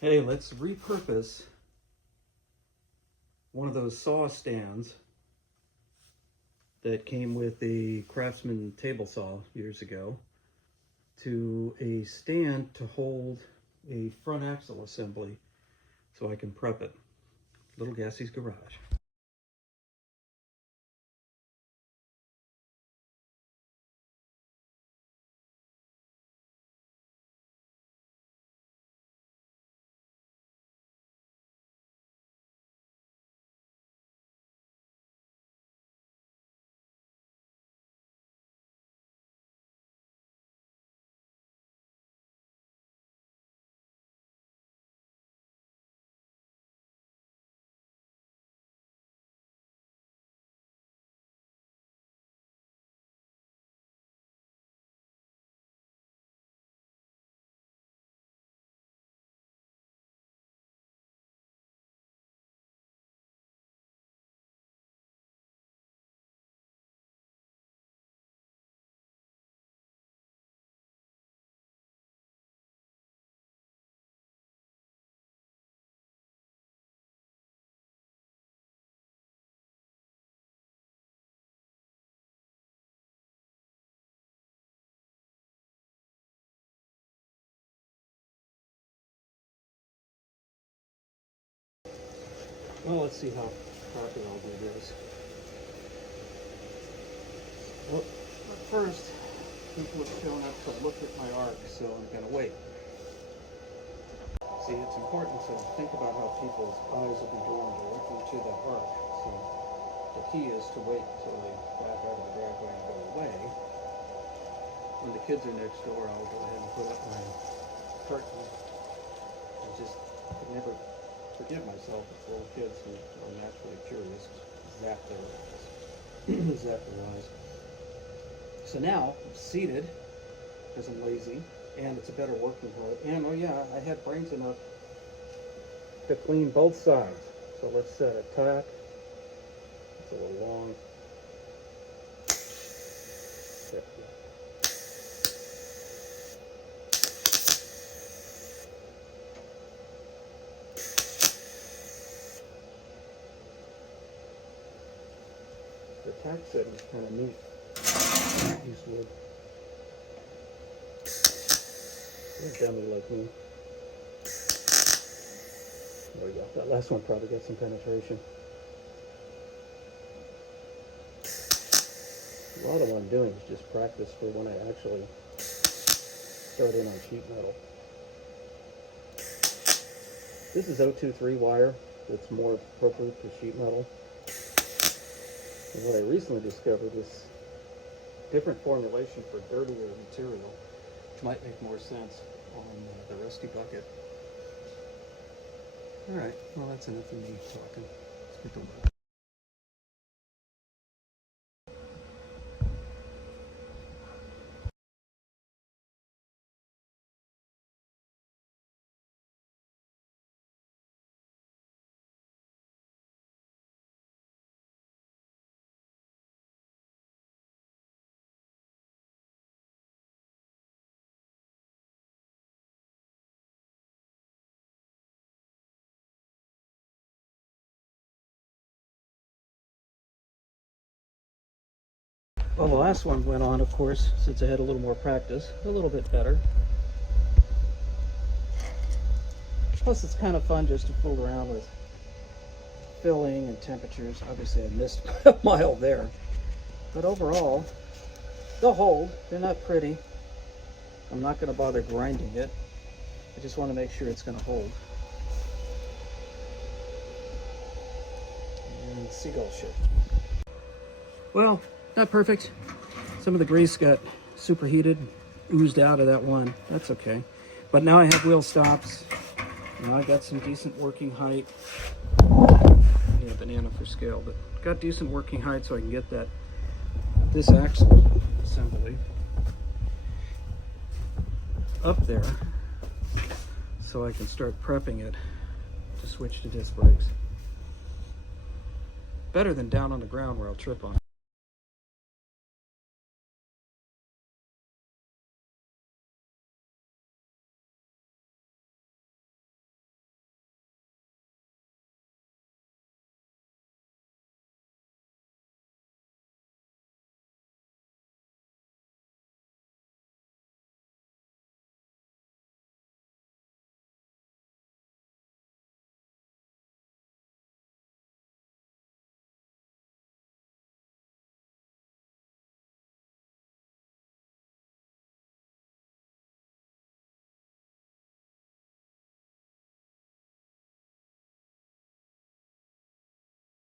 Hey, let's repurpose one of those saw stands that came with the Craftsman table saw years ago to a stand to hold a front axle assembly so I can prep it. Little Gassie's garage. Well, let's see how properly I'll do this. Well, but first, people have shown up to look at my arc, so I'm going to wait. See, it's important to think about how people's eyes will be drawn directly to that arc. So the key is to wait until they back out of the driveway and go away. When the kids are next door, I'll go ahead and put up my curtain. I just could never forgive myself with little kids who are naturally curious, zap their eyes. Zap their eyes. So now I'm seated because I'm lazy, and it's a better working height. And oh yeah, I had brains enough to clean both sides. So let's set a tack. It's a little long. The tack setting is kind of neat. Use wood. You're a dummy like me. There we go. That last one probably got some penetration. A lot of what I'm doing is just practice for when I actually start in on sheet metal. This is 023 wire that's more appropriate for sheet metal. And what I recently discovered is different formulation for dirtier material, which might make more sense on the rusty bucket. All right, well, that's enough of me talking. Let's get to work. Well, the last one went on, of course, since I had a little more practice, a little bit better. Plus, it's kind of fun just to fool around with filling and temperatures. Obviously, I missed a mile there. But overall, they'll hold. They're not pretty. I'm not going to bother grinding it. I just want to make sure it's going to hold. And seagull shit. Well, not perfect. Some of the grease got superheated, oozed out of that one. That's okay. But now I have wheel stops. Now I got some decent working height. Yeah, banana for scale, but got decent working height so I can get this axle assembly up there so I can start prepping it to switch to disc brakes. Better than down on the ground where I'll trip on it.